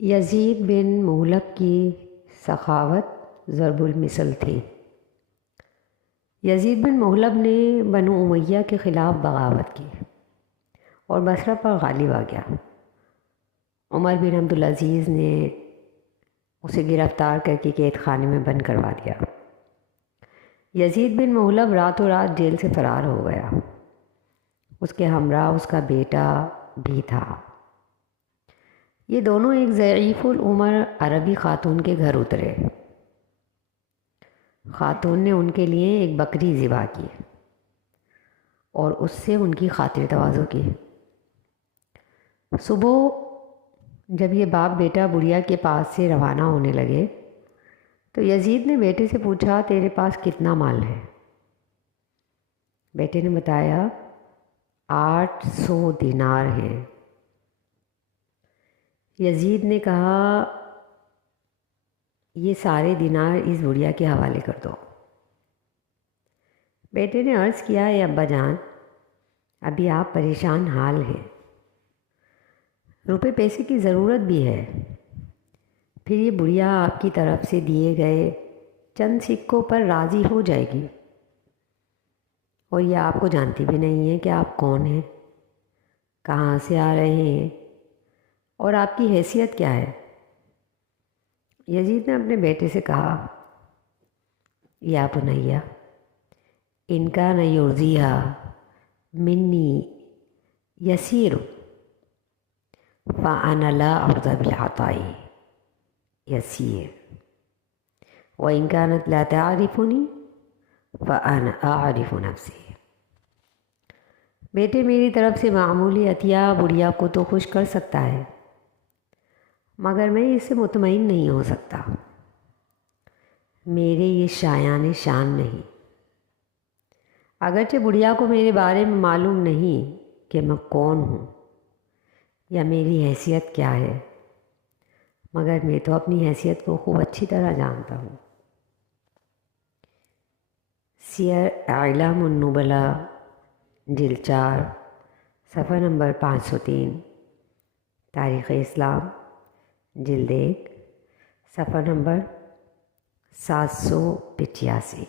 Yazid बिन मुहलब की सखावत ज़रबुल मिसल थी। Yazid बिन मुहलब ने बनु उमैया के ख़िलाफ़ बगावत की और बसरा पर गालिब आ गया। उमर बिन अब्दुल अज़ीज़ ने उसे गिरफ़्तार करके कैद खाने में बंद करवा दिया। यजीद बिन मुहलब रातों रात जेल से फ़रार हो गया। उसके हमरा उसका बेटा भी था। ये दोनों एक ज़ईफ़ुल उमर अरबी ख़ातून के घर उतरे। ख़ातून ने उनके लिए एक बकरी ज़िबा की और उससे उनकी खातिर तवाज़ो की। सुबह जब ये बाप बेटा बुढ़िया के पास से रवाना होने लगे तो यजीद ने बेटे से पूछा, तेरे पास कितना माल है? बेटे ने बताया, 800 दिनार हैं। यजीद ने कहा, ये सारे दिनार इस बुढ़िया के हवाले कर दो। बेटे ने अर्ज़ किया, ए अब्बा जान, अभी आप परेशान हाल हैं, रुपए पैसे की ज़रूरत भी है। फिर ये बुढ़िया आपकी तरफ से दिए गए चंद सिक्कों पर राज़ी हो जाएगी और ये आपको जानती भी नहीं है कि आप कौन हैं, कहाँ से आ रहे हैं और आपकी हैसियत क्या है। यजीद ने अपने बेटे से कहा, या बुनैया, इनका न युर्ज़िहा मिन्नी यसीर फ़अना ला अर्ज़ा बिल अताई यसीर व इन कानत ला तारिफ़ुनी फ़अना आरिफ़ु नफ़्सी। बेटे, मेरी तरफ से मामूली अतिया बुढ़िया को तो खुश कर सकता है, मगर मैं इससे मुतमईन नहीं हो सकता। मेरे ये शायान शान नहीं। अगरचे बुढ़िया को मेरे बारे में मालूम नहीं कि मैं कौन हूँ या मेरी हैसियत क्या है, मगर मैं तो अपनी हैसियत को खूब अच्छी तरह जानता हूँ। सियर आइलामुन नुबला जिल्द 4 सफ़ा नंबर 503, तारीख़ इस्लाम जिल्द 1 सफ़ा नंबर 785।